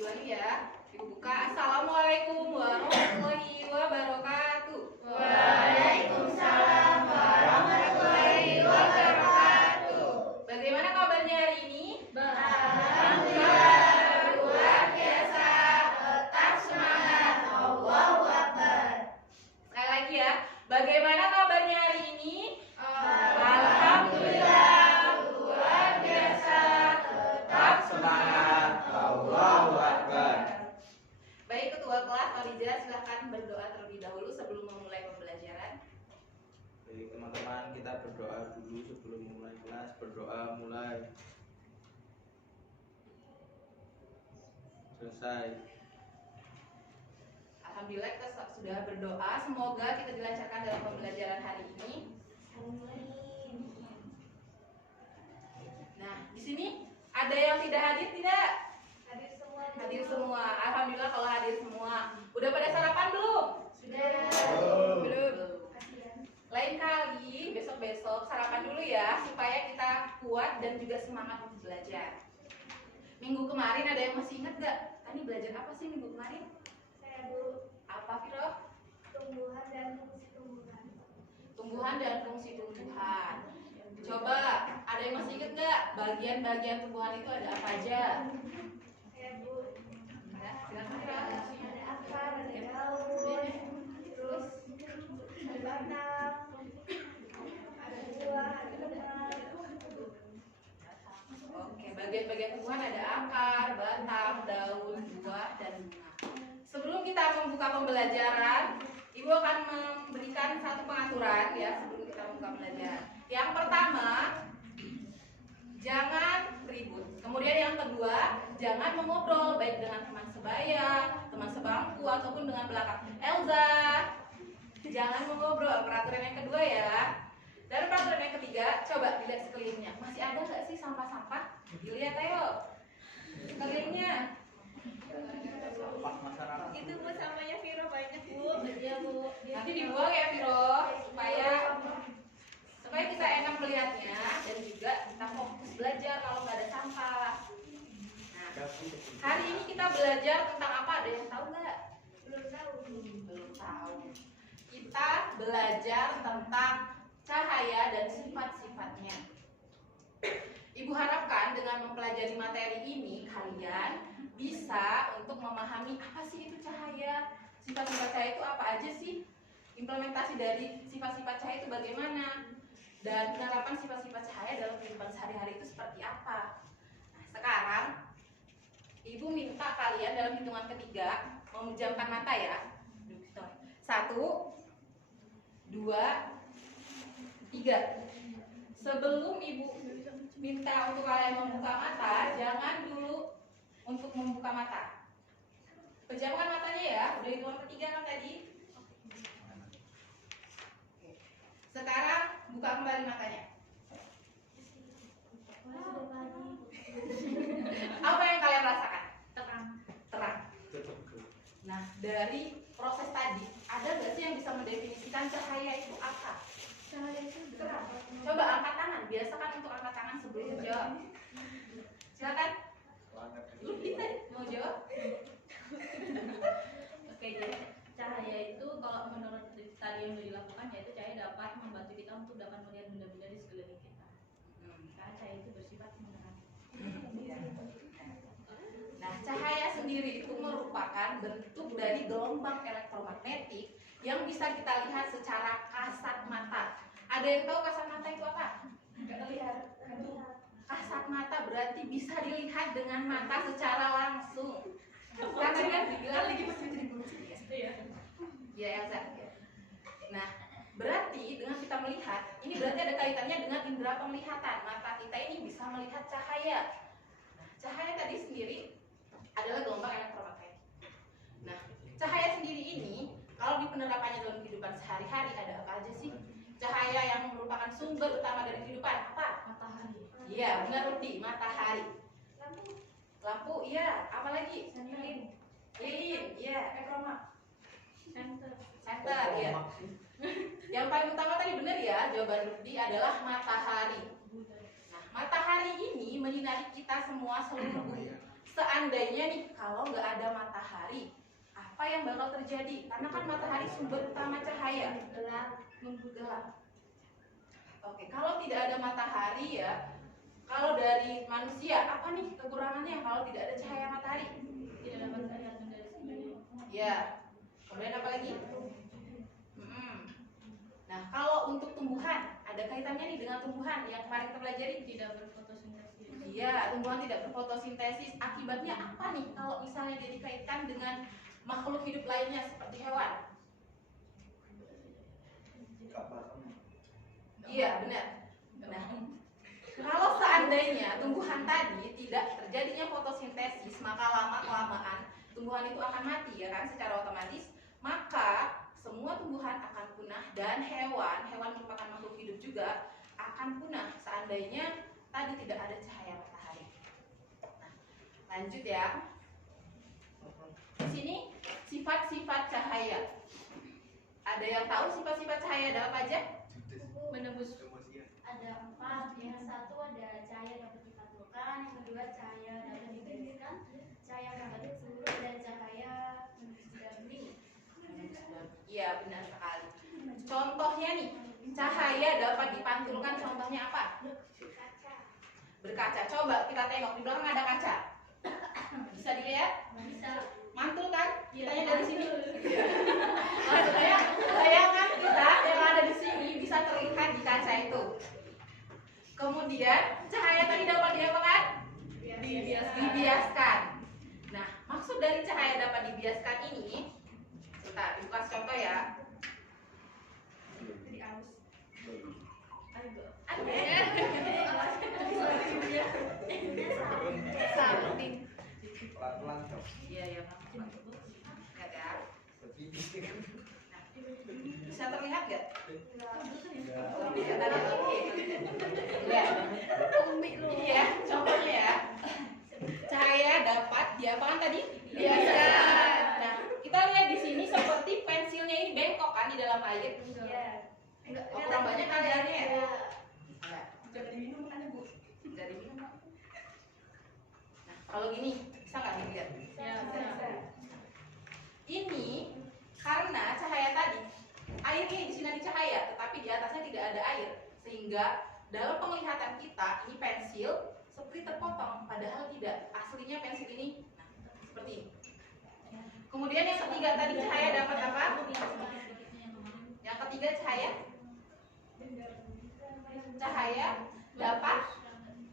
diulangi ya. Dibuka. Assalamualaikum warahmatullahi wabarakatuh. Waalaikumsalam warahmatullahi wabarakatuh. Bagaimana kabarnya hari ini? Alhamdulillah, luar biasa. Tetap semangat. Allahu Akbar. Sekali lagi ya. Bagaimana kabarnya hari ini? Alhamdulillah, luar biasa. Tetap semangat. Allahu Akbar. Baik, ketua kelas Khadijah, silahkan berdoa terlebih dahulu sebelum memulai pembelajaran. Baik teman-teman, kita berdoa dulu sebelum mulai kelas. Berdoa mulai. Selesai. Alhamdulillah kita sudah berdoa. Semoga kita dilancarkan dalam pembelajaran hari ini. Nah, di sini ada yang tidak hadir tidak? Hadir semua. Hadir semua. Alhamdulillah kalau hadir semua. Udah pada sarapan belum? Sudah. Belum. Lain kali, besok-besok sarapan dulu ya supaya kita kuat dan juga semangat untuk belajar. Minggu kemarin ada yang masih ingat gak? Tadi belajar apa sih minggu kemarin? Saya Bu, Apa, Firo? tumbuhan dan fungsi tumbuhan. Tumbuhan dan fungsi tumbuhan. Coba, ada yang masih ingat gak? Bagian-bagian tumbuhan itu ada apa aja? Saya Bu, Ya, silakan, Firo. ada akar, ada daun, terus ada batang, ada buah, ada daun. Oke, bagian-bagian tumbuhan ada akar, batang, daun, buah, dan bunga. Sebelum kita membuka pembelajaran, Ibu akan memberikan satu pengaturan ya sebelum kita membuka pembelajaran. Yang pertama, jangan ribut. Kemudian yang kedua, jangan mengobrol baik dengan teman sebaya, teman sebangku ataupun dengan belakang. Elza, jangan mengobrol. Peraturan yang kedua ya. Dan peraturan yang ketiga, coba dilihat sekelilingnya. Masih ada nggak sih sampah-sampah? Dilihat ayo. Sekelilingnya. Sampah masyarakat. Itu Bu samanya Viro banyak Bu. Iya Bu. Nanti dibuang ya Viro supaya kita enak melihatnya dan juga kita fokus belajar kalau nggak ada sampah. Nah, hari ini kita belajar tentang apa? Ada yang tahu nggak? Belum tahu. Belum tahu. Kita belajar tentang cahaya dan sifat-sifatnya. Ibu harapkan dengan mempelajari materi ini kalian bisa untuk memahami apa sih itu cahaya, sifat-sifat cahaya itu apa aja sih, implementasi dari sifat-sifat cahaya itu bagaimana, dan penerapan sifat-sifat cahaya dalam kehidupan sehari-hari itu seperti apa. Nah, sekarang Ibu minta kalian dalam hitungan ketiga memejamkan mata ya. 1, 2, 3. Sebelum Ibu minta untuk kalian membuka mata, jangan dulu untuk membuka mata. Pejamkan matanya ya, udah hitungan ketiga kan tadi. Sekarang buka kembali matanya. Apa yang kalian rasakan? Terang. Nah, dari proses tadi, ada nggak sih yang bisa mendefinisikan cahaya itu apa? Cahaya itu Terang. Coba angkat tangan. Biasakan untuk angkat tangan sebelum jawab. Silakan. Lu bisa mau jawab? Oke, jadi cahaya itu kalau menurut tadi yang sudah dilakukan yaitu cahaya dapat membantu kita untuk dapat melihat benda-benda di sekeliling kita. Karena cahaya itu bersifat menerang. Nah, cahaya sendiri itu merupakan bentuk dari gelombang elektromagnetik yang bisa kita lihat secara kasat mata. Ada yang tahu kasat mata itu apa? Nggak lihat. Kasat mata berarti bisa dilihat dengan mata secara langsung. Karena kan dibilang lagi pas jadi Iya. ya Elsa. Nah, berarti dengan kita melihat, ini berarti ada kaitannya dengan indera penglihatan. Mata kita ini bisa melihat cahaya. Nah, cahaya tadi sendiri adalah gelombang elektromagnetik. Nah, cahaya sendiri ini kalau di penerapannya dalam kehidupan sehari-hari ada apa aja sih? Cahaya yang merupakan sumber utama dari kehidupan apa? Matahari. Iya, benar Rudi, matahari. Lampu, iya. Apa lagi? Lilin. Lilin, iya. Ekroma. Center. Center, iya. Yang paling utama tadi benar ya, jawaban Rudi adalah matahari. Nah, matahari ini menyinari kita semua seluruh seandainya nih kalau nggak ada matahari, apa yang bakal terjadi? Karena kan matahari sumber utama cahaya. Gelap. Oke, kalau tidak ada matahari ya, kalau dari manusia apa nih kekurangannya kalau tidak ada cahaya matahari? Tidak dapat kelihatan dari sini. Ya. Kemudian apa lagi? Nah, kalau untuk tumbuhan, ada kaitannya nih dengan tumbuhan yang kemarin kita pelajari. Tidak berfotosintesis. Iya, tumbuhan tidak berfotosintesis. Akibatnya apa nih kalau misalnya dia dikaitkan dengan makhluk hidup lainnya seperti hewan? Iya, benar. Nah, kalau seandainya tumbuhan tadi tidak terjadinya fotosintesis, maka lama-kelamaan tumbuhan itu akan mati, ya kan, secara otomatis. Maka semua tumbuhan akan punah dan hewan merupakan makhluk hidup juga akan punah seandainya tadi tidak ada cahaya matahari. Nah, lanjut ya. Di sini sifat-sifat cahaya. Ada yang tahu sifat-sifat cahaya ada apa aja? Menembus. Ada 4. Yang satu ada cahaya dapat dipantulkan, yang kedua cahaya dapat dibiaskan, cahaya membantu seluruh, dan cahaya menunjukkan bening. Iya, benar sekali. Contohnya nih, cahaya dapat dipantulkan, contohnya apa? Berkaca. Coba kita tengok di belakang ada kaca. Bisa dilihat? Bisa. Mantul kan? Kitanya dari sini. Maksudnya bayangan kita yang ada di sini bisa terlihat di kaca itu. Kemudian cahaya tadi dapat diapakan? Dibiaskan. Nah, maksud dari cahaya dapat dibiaskan ini, kita kasih contoh ya. Pelan-pelan dong. Iya, iya, Pak. Lihat ya. Nah, bisa terlihat nggak? Bisa terlihat. Oke. Lihat. Ini ya, contohnya ya. Cahaya dapat diapakan tadi? Biaskan. Nah, kita lihat di sini seperti pensilnya ini bengkok kan di dalam air. Iya. Kurang banyak kadarnya ya. Jangan diminum kan Bu. Jangan diminum. Pak. Nah, kalau gini bisa nggak dilihat? Ya, bisa. Ini karena cahaya tadi airnya disinari cahaya, tetapi di atasnya tidak ada air, sehingga dalam penglihatan kita ini pensil seperti terpotong, padahal tidak. Aslinya pensil ini seperti ini. Kemudian yang ketiga tadi cahaya dapat apa? Yang ketiga cahaya dapat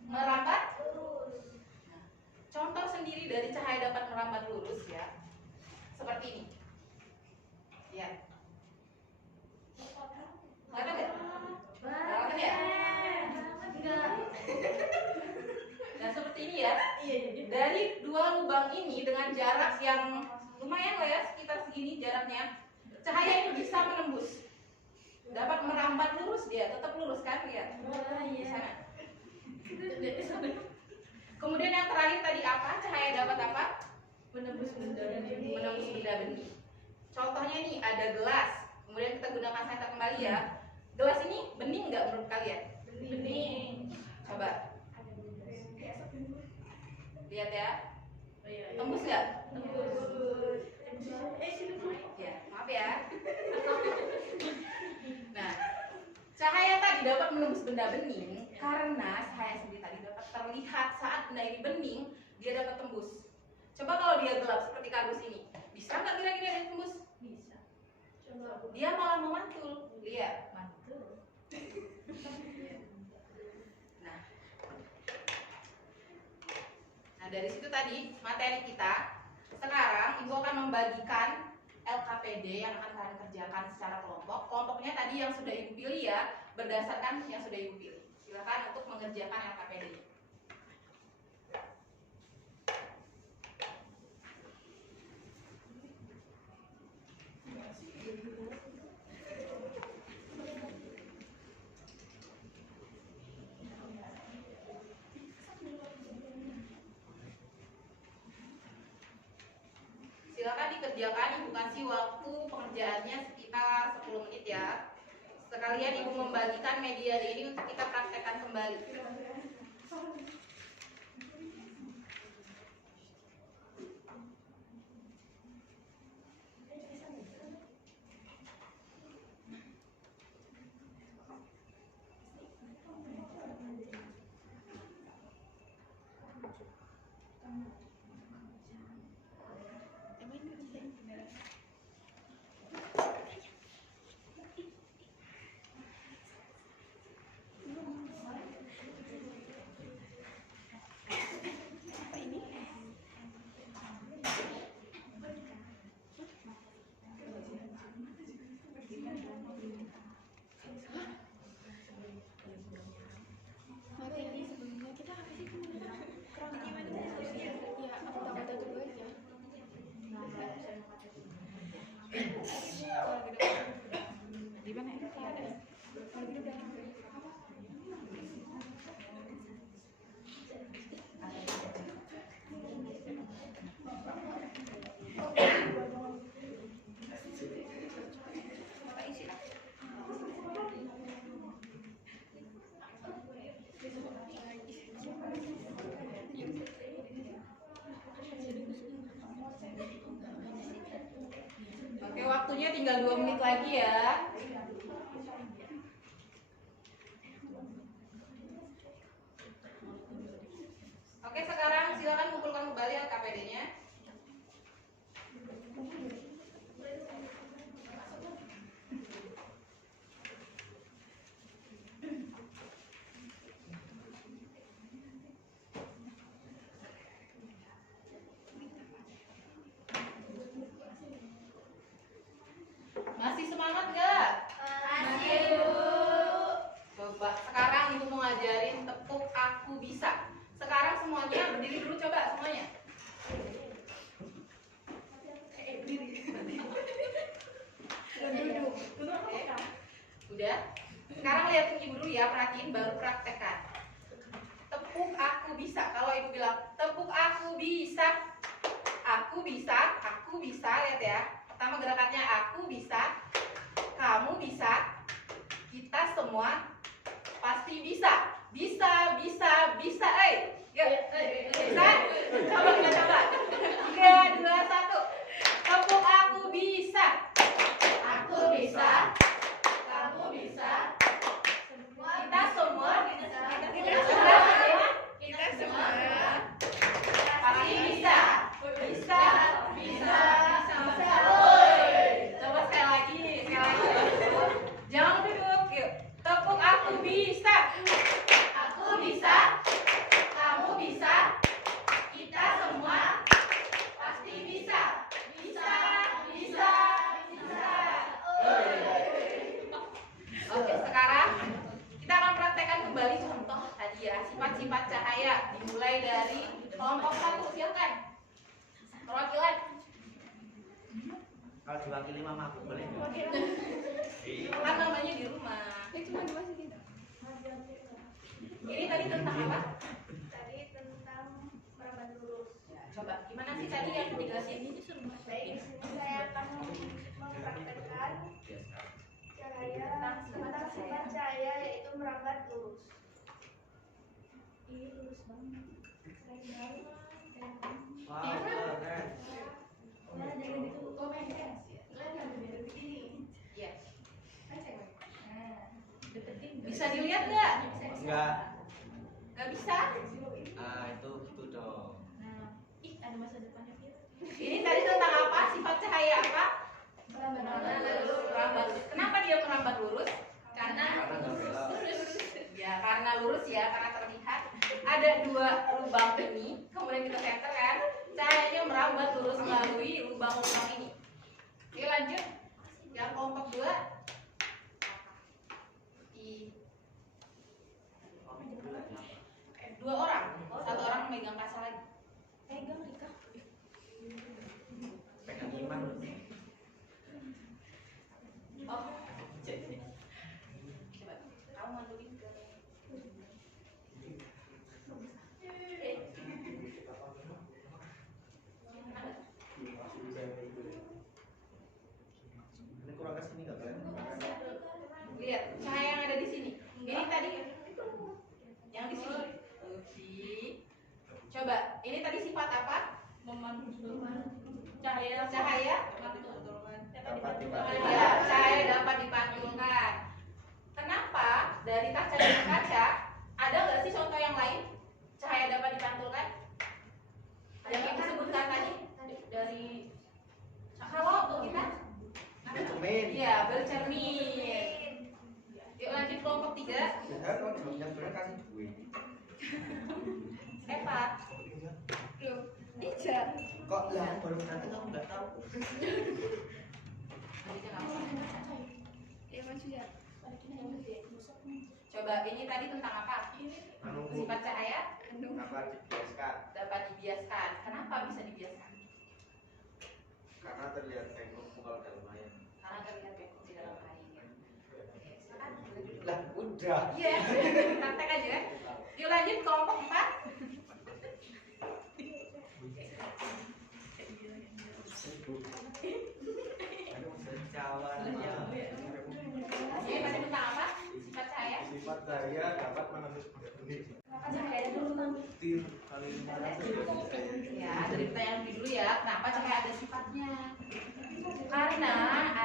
merambat. Nah, contoh sendiri dari cahaya dapat merambat lurus ya, seperti ini. Lihat. Kelihatan nggak? Kelihatan ya? Nah, seperti ini ya. Dari dua lubang ini dengan jarak yang lumayan lah ya, sekitar segini jaraknya, cahaya ini bisa menembus. Dapat merambat lurus dia, tetap lurus kan, lihat. Di sana. Kemudian yang terakhir tadi apa? Cahaya dapat apa? Menembus benda bening. Menembus benda bening. Contohnya nih ada gelas. Kemudian kita gunakan senter kembali ya. Gelas ini bening nggak menurut kalian? Bening. Coba lihat ya. Oh, iya, iya. Tembus nggak? Tembus. Ya, maaf ya. Nah, cahaya tadi dapat menembus benda bening karena cahaya sendiri tadi dapat terlihat saat benda ini bening, dia dapat tembus. Coba kalau dia gelap seperti kardus ini, bisa nggak kira-kira dia tembus? Bisa. Dia malah memantul. Lihat. Mantul. Nah, dari situ tadi materi kita. Sekarang Ibu akan membagikan LKPD yang akan kalian kerjakan secara kelompok. Kelompoknya tadi yang sudah Ibu pilih ya, berdasarkan yang sudah Ibu pilih. Silakan untuk mengerjakan LKPD. Silakan dikerjakan, Ibu kasih waktu pengerjaannya sekitar 10 menit ya. Sekalian Ibu membagikan media ini untuk kita praktekkan kembali. Oke, waktunya tinggal 2 menit lagi ya. Oke, sekarang silakan kumpulkan kembali LKPD-nya. Masih semangat gak? Masih, Bu. Coba, sekarang Ibu mau ngajarin tepuk aku bisa. Sekarang semuanya berdiri dulu, coba semuanya. Oke. Udah. Sekarang liatin Ibu dulu ya, perhatiin baru praktekkan. Tepuk aku bisa. Kalau Ibu bilang tepuk aku bisa, aku bisa, lihat ya. Pertama gerakannya aku bisa, kamu bisa, kita semua pasti bisa. Bisa. Yuk, bisa. Coba kita coba. 3, 2, 1. Tepuk aku bisa. Aku bisa. Kamu bisa. Kita semua. Kita semua. Pasti bisa. Bisa. Coba sekali lagi. Jangan duduk. Yuk. Tepuk aku bisa. Aku bisa. Kamu bisa. Kita semua pasti bisa. Oke, sekarang kita akan praktekkan kembali contoh tadi ya, sifat-sifat cahaya. Dimulai dari kelompok 1, silakan. Perwakilan. Kalau diwakili mama aku boleh nggak? Kan namanya di rumah. Ini tadi tentang apa? Tadi tentang merambat lurus. Coba, gimana sih tadi yang dijelasin? Baik, di sini saya akan mempraktekkan cahaya tentang sifat cahaya yaitu merambat lurus. Ini lurus banget. Keren banget. Wow, keren. Iya. Bisa dilihat nggak? Enggak. Nggak bisa. Ah, itu gitu dong. Ada masa depannya dia. Ini tadi tentang apa? Sifat cahaya apa? Merambat Merambat. Kenapa dia merambat lurus? Karena Karena nggak belok. ya, karena lurus ya, karena terlihat ada 2 lubang ini, kemudian kita center kan, cahayanya merambat lurus melalui lubang-lubang ini. Oke, lanjut. Yang kelompok 2. Dua orang, 1 orang memegang kaca lagi. Pegang Rika. Pegang iman. Oh, coba kamu manduin ke. Ini kurang ke sini nggak kalian? Lihat cahaya yang ada di sini. Ini tadi yang di sini. Oke. Coba, ini tadi sifat apa? Cahaya. Dapat dipantulkan. Ya, cahaya dapat dipantulkan. Kenapa dari kaca dengan kaca ada nggak sih contoh yang lain cahaya dapat dipantulkan? bercermin. Yuk lanjut kelompok 3. Saya kok jawabnya sebenarnya kasih gue. Eva. Ija. Kok lah baru datang kamu nggak tahu? Lanjutnya nggak apa-apa. Ya maju ya. Coba ini tadi tentang apa? Sifat cahaya Apa dibiaskan? dapat dibiaskan. Kenapa bisa dibiaskan? Karena terlihat bengkok kalau dalam air. Karena terlihat bengkok di dalam air. Oke, silakan. Lah udah. Iya, praktek aja kan. Yuk lanjut kelompok 4. Ini tadi tentang apa? Sifat cahaya. Sifat cahaya dapat menembus benih. Cahaya dulu. Tir kali 500. Ya, dari pertanyaan lebih dulu ya. Kenapa cahaya ada sifatnya? Karena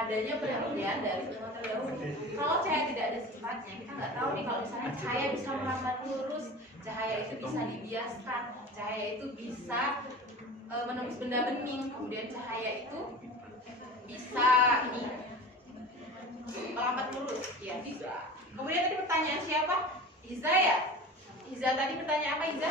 adanya penelitian dari ilmuwan terdahulu. Kalau cahaya tidak ada sifatnya, kita nggak tahu nih kalau misalnya cahaya bisa merambat lurus, cahaya itu bisa dibiaskan, cahaya itu bisa menembus benda bening, kemudian cahaya itu bisa ini merambat lurus, ya bisa. Kemudian tadi pertanyaan siapa? Iza ya? Iza tadi pertanyaan apa Iza?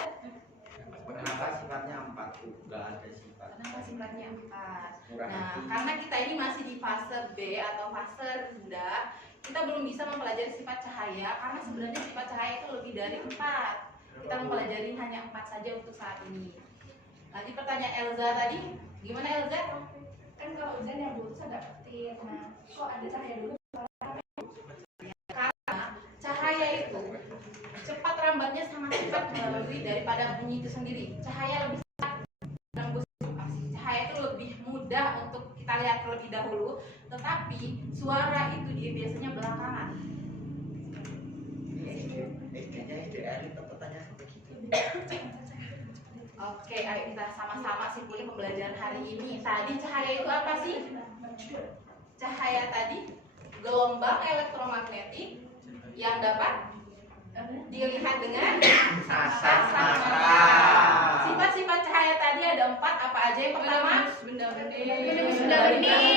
Kenapa sifatnya 4? Nggak ada sifat. Kenapa sifatnya 4? Murah Nah, hati. karena kita ini masih di fase B atau fase rendah, kita belum bisa mempelajari sifat cahaya karena sebenarnya sifat cahaya itu lebih dari 4. Kita mempelajari hanya 4 saja untuk saat ini. Nanti pertanyaan Elza tadi, gimana Elza? Kan kalau hujan yang putus ada petir. Nah, kok ada cahaya dulu? Karena cahaya itu cepat rambatnya sangat cepat melalui daripada bunyi itu sendiri. Cahaya lebih cepat menembus aksi. Cahaya itu lebih mudah untuk kita lihat terlebih dahulu, tetapi suara itu dia biasanya belakangan. itu pertanyaan begitu. Oke, ayo kita sama-sama simpulin pembelajaran hari ini. Tadi cahaya itu apa sih? Cahaya tadi gelombang elektromagnetik yang dapat dilihat dengan kasat mata. Sifat-sifat cahaya tadi ada 4, apa aja? Yang pertama, Benda bening.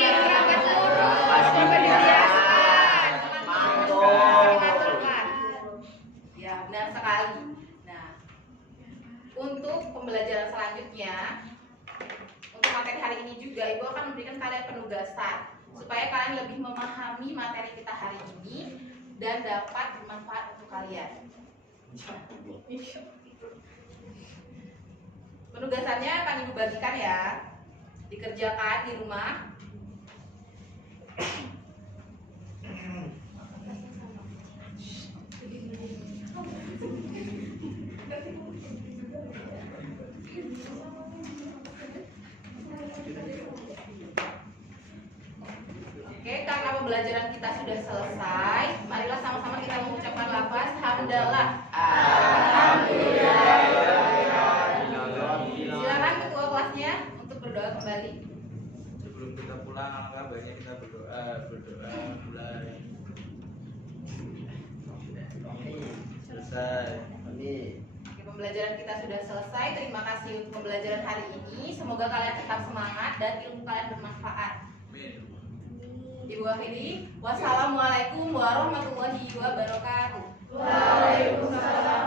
merambat lurus, dibiaskan, ya benar sekali. Nah, untuk pembelajaran selanjutnya, untuk materi hari ini juga Ibu akan memberikan kalian penugasan supaya kalian lebih memahami materi kita hari ini dan dapat bermanfaat untuk kalian. Penugasannya akan Ibu bagikan ya, dikerjakan di rumah. Oke, karena pembelajaran kita sudah selesai, marilah sama-sama kita mengucapkan lafaz hamdalah. Alhamdulillah. Silakan ketua kelasnya untuk berdoa kembali. Sebelum kita pulang, alangkah baiknya kita berdoa mulai. Selesai. Oke, pembelajaran kita sudah selesai. Terima kasih untuk pembelajaran hari ini. Semoga kalian tetap semangat dan ilmu kalian bermanfaat. Ibu akhiri, wassalamualaikum warahmatullahi wabarakatuh. Waalaikumsalam.